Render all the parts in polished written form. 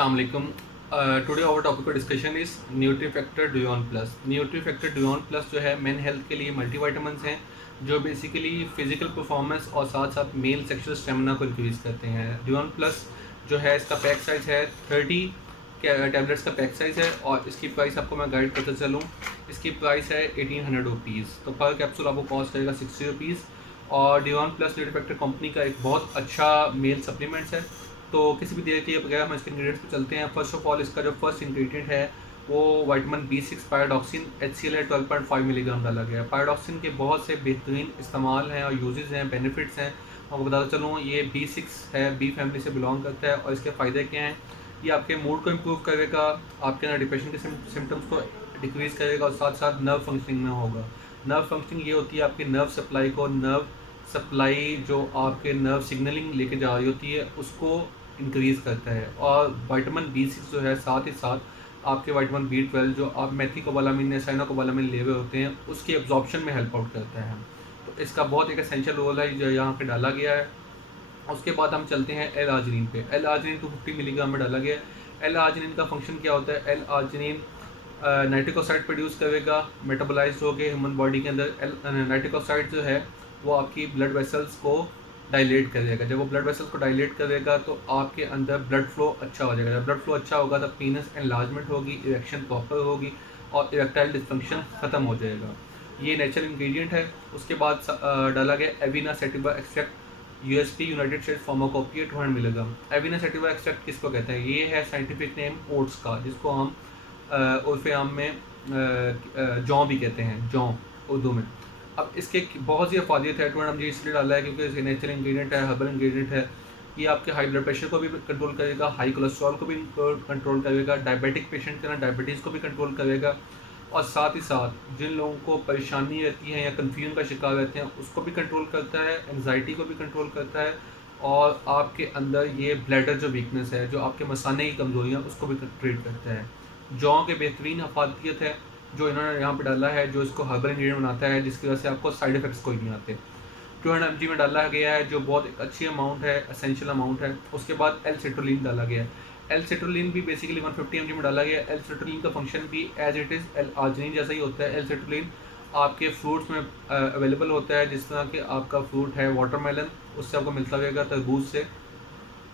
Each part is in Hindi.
अस्सलाम वालेकुम। टुडे आवर टॉपिक का डिस्कशन इज न्यूट्रीफैक्टर डुओन प्लस। न्यूट्रीफैक्टर डुओन प्लस जो है मेन हेल्थ के लिए मल्टीविटामिन्स हैं जो बेसिकली फिजिकल परफॉर्मेंस और साथ साथ मेल सेक्सुअल स्टेमिना को इंक्रीज़ करते हैं। डुओन प्लस जो है इसका पैक साइज़ है 30 टैबलेट्स का पैक साइज़ है और इसकी प्राइस आपको मैं गाइड करते चलूँ। इसकी प्राइस है 1800 रुपीज़। तो पर कैप्सूल आपको कॉस्ट करेगा 60 रुपीज़। और डुओन प्लस न्यूट्रीफैक्टर कंपनी का एक बहुत अच्छा मेल सप्लीमेंट्स है। तो किसी भी देर के बगैर हम इसके इंग्रेडिएंट्स पे चलते हैं। फर्स्ट ऑफ ऑल इसका जो फर्स्ट इंग्रेडिएंट है वो विटामिन B6 पायरोडॉक्सिन HCl है 12.5 मिलीग्राम डाला गया है। पायरोडॉक्सिन के बहुत से बेहतरीन इस्तेमाल हैं और यूजेस हैं, बेनिफिट्स हैं। आपको बताता चलूँ ये B6 है, बी फैमिली से बिलोंग करता है और इसके फ़ायदे क्या हैं। ये आपके मूड को इम्प्रूव करेगा, आपके अंदर डिप्रेशन के सिम्टम्स को डिक्रीज़ करेगा और साथ साथ नर्व फंक्शनिंग में होगा। नर्व फंक्शनिंग ये होती है आपकी नर्व सप्लाई को, नर्व सप्लाई जो आपके नर्व सिग्नलिंग लेके जा रही होती है उसको इंक्रीज़ करता है। और विटामिन B6 जो है साथ ही साथ आपके विटामिन B12 जो आप मेथिकोबालामिन या साइनोकोबालामिन ले हुए होते हैं उसके एब्जॉर्प्शन में हेल्प आउट करता है। तो इसका बहुत एक एसेंशियल रोल है जो यहाँ पे डाला गया है। उसके बाद हम चलते हैं एल आर्जिनिन पे। एल आर्जिनिन 250 मिलीग्राम में डाला गया है। एल आर्जिनिन का फंक्शन क्या होता है? L arginine nitric oxide produce करेगा, मेटाबोलाइज्ड होकर ह्यूमन बॉडी के अंदर। नाइट्रिक ऑक्साइड जो है वो आपकी ब्लड वेसल्स को डायलेट करेगा। जब वो ब्लड वेसल्स को डायलेट करेगा तो आपके अंदर ब्लड फ्लो अच्छा हो जाएगा। जब ब्लड फ्लो अच्छा होगा तब पीनस एनलार्जमेंट होगी, इरेक्शन प्रॉपर होगी और इरेक्टाइल डिस्फंक्शन ख़त्म हो जाएगा। ये नेचुरल इंग्रेडिएंट है। उसके बाद डाला गया एविना sativa extract USP United states pharmacopoeia 200 milligram. एविना sativa extract किसको कहते हैं? ये है साइंटिफिक नेम ओट्स का, जिसको हम उर्फ़े आम में जौ भी कहते हैं, जौ उर्दू में। अब इसके बहुत सी अफादियत है। 200 mg इसलिए डाला है क्योंकि इसके नेचुरल इंग्रेडिएंट है, हर्बल इंग्रेडिएंट है। ये आपके हाई ब्लड प्रेशर को भी कंट्रोल करेगा, हाई कोलेस्ट्रॉल को भी कंट्रोल करेगा, डायबिटिक पेशेंट के ना डायबिटीज़ को भी कंट्रोल करेगा और साथ ही साथ जिन लोगों को परेशानी रहती है या कन्फ्यूजन का शिकार रहते हैं उसको भी कंट्रोल करता है, एंजाइटी को भी कंट्रोल करता है और आपके अंदर ये ब्लैडर जो वीकनेस है, जो आपके मसाने की कमजोरियाँ उसको भी ट्रीट करता है। जौ के बेहतरीन अफादियत है जो इन्होंने यहाँ पे डाला है, जो इसको हर्बल इंग्रेडिएंट बनाता है जिसकी वजह से आपको साइड इफेक्ट्स कोई नहीं आते। 200 mg में डाला गया है जो बहुत एक अच्छी अमाउंट है, एसेंशियल अमाउंट है। उसके बाद एल सिट्रोलिन डाला गया है। एल सिट्रोलिन भी बेसिकली 150 mg में डाला गया है। एल सिट्रोलिन का फंक्शन भी as it is L arginine जैसा ही होता है। एल सिट्रोलिन आपके फ्रूट्स में अवेलेबल होता है, जिस तरह के आपका फ्रूट है वाटरमेलन, उससे आपको मिलता रहेगा, तरबूज से।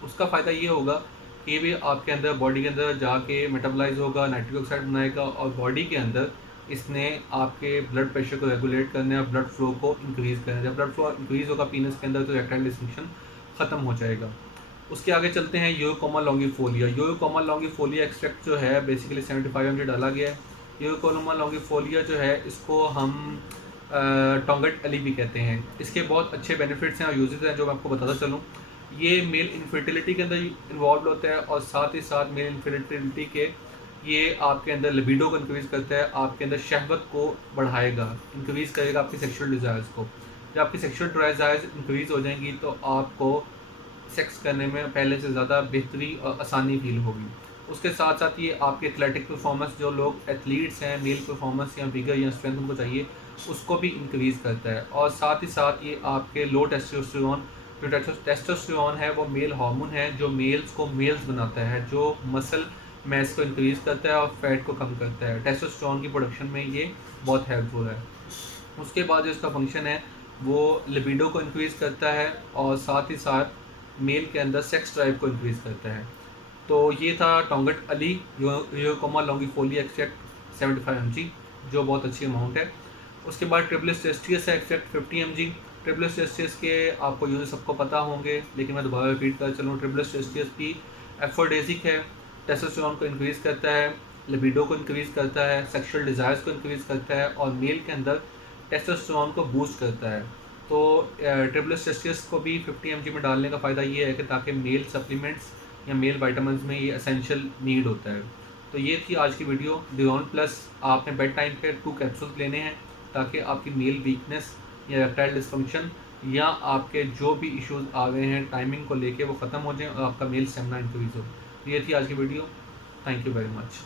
उसका फ़ायदा ये होगा ये भी आपके अंदर बॉडी के अंदर जाके मेटाबोलाइज होगा, नाइट्रिक ऑक्साइड बनाएगा और बॉडी के अंदर इसने आपके ब्लड प्रेशर को रेगुलेट करने और ब्लड फ्लो को इंक्रीज़ करना है। जब ब्लड फ्लो इंक्रीज़ होगा पीनस के अंदर तो इरेक्टाइल डिस्फंक्शन ख़त्म हो जाएगा। उसके आगे चलते हैं यूरोकोमा लॉन्गिफोलिया। यूरोकोमा लॉन्गिफोलिया एक्सट्रैक्ट जो है बेसिकली 75 mg डाला गया है। यूरोकोमा लॉन्गिफोलिया जो है इसको हम टोंगट अली भी कहते हैं। इसके बहुत अच्छे बेनिफिट्स हैं और यूजेस हैं जो मैं आपको बताता चलूँ। ये मेल इनफर्टिलिटी के अंदर इन्वॉल्व होता है और साथ ही साथ मेल इनफर्टिलिटी के ये आपके अंदर लिबिडो को इंक्रीज़ करता है, आपके अंदर शहवत को बढ़ाएगा, इंक्रीज़ करेगा आपकी सेक्सुअल डिज़ायर्स को। जब आपकी सेक्सुअल डिज़ायर्स इंक्रीज़ हो जाएंगी तो आपको सेक्स करने में पहले से ज़्यादा बेहतरी और आसानी फील होगी। उसके साथ साथ ये आपके एथलेटिक परफॉर्मेंस, जो लोग एथलीट्स हैं, मेल परफॉर्मेंस या विगर या स्ट्रेंथ उनको चाहिए, उसको भी इंक्रीज़ करता है। और साथ ही साथ ये आपके लो टेस्टोस्टेरोन, जो टेस्टोस्टेरोन है वो मेल हार्मोन है जो मेल्स को मेल्स बनाता है, जो मसल मैस को इंक्रीज़ करता है और फैट को कम करता है। टेस्टोस्टेरोन की प्रोडक्शन में ये बहुत हेल्पफुल है। उसके बाद जो इसका फंक्शन है वो लिबिडो को इंक्रीज़ करता है और साथ ही साथ मेल के अंदर सेक्स ड्राइव को इंक्रीज़ करता है। तो ये था टोंगट अली यूरोकोमा लॉन्गिफोलिया एक्सट्रैक्ट 75 mg जो बहुत अच्छी अमाउंट है। उसके बाद ट्रिप्लिस टेस्टियस है एक्सट्रैक्ट 50 mg। ट्रिप्लिस टेस्टियस के आपको यूज सबको पता होंगे लेकिन मैं दोबारा रिपीट कर चलूँ। ट्रिप्लिस टेस्टियस भी एफोडेसिक है, टेस्टोस्टेरोन को इंक्रीज़ करता है, लिबिडो को इंक्रीज़ करता है, सेक्सुअल डिज़ायर्स को इंक्रीज़ करता है और मेल के अंदर टेस्टोस्टेरोन को बूस्ट करता है। तो ट्रिप्लिस टेस्टियस को भी 50 mg में डालने का फ़ायदा ये है कि ताकि मेल सप्लीमेंट्स या मेल विटामिन्स में ये एसेंशियल नीड होता है। तो ये थी आज की वीडियो। डुओन प्लस आपने बेड टाइम पे 2 कैप्सूल्स लेने हैं ताकि आपकी मेल वीकनेस या इरेक्टाइल डिस्फंक्शन या आपके जो भी इश्यूज़ आ गए हैं टाइमिंग को लेके वो ख़त्म हो जाएं और आपका मेल स्टेमिना इंक्रीज़ हो। तो ये थी आज की video. Thank you very much.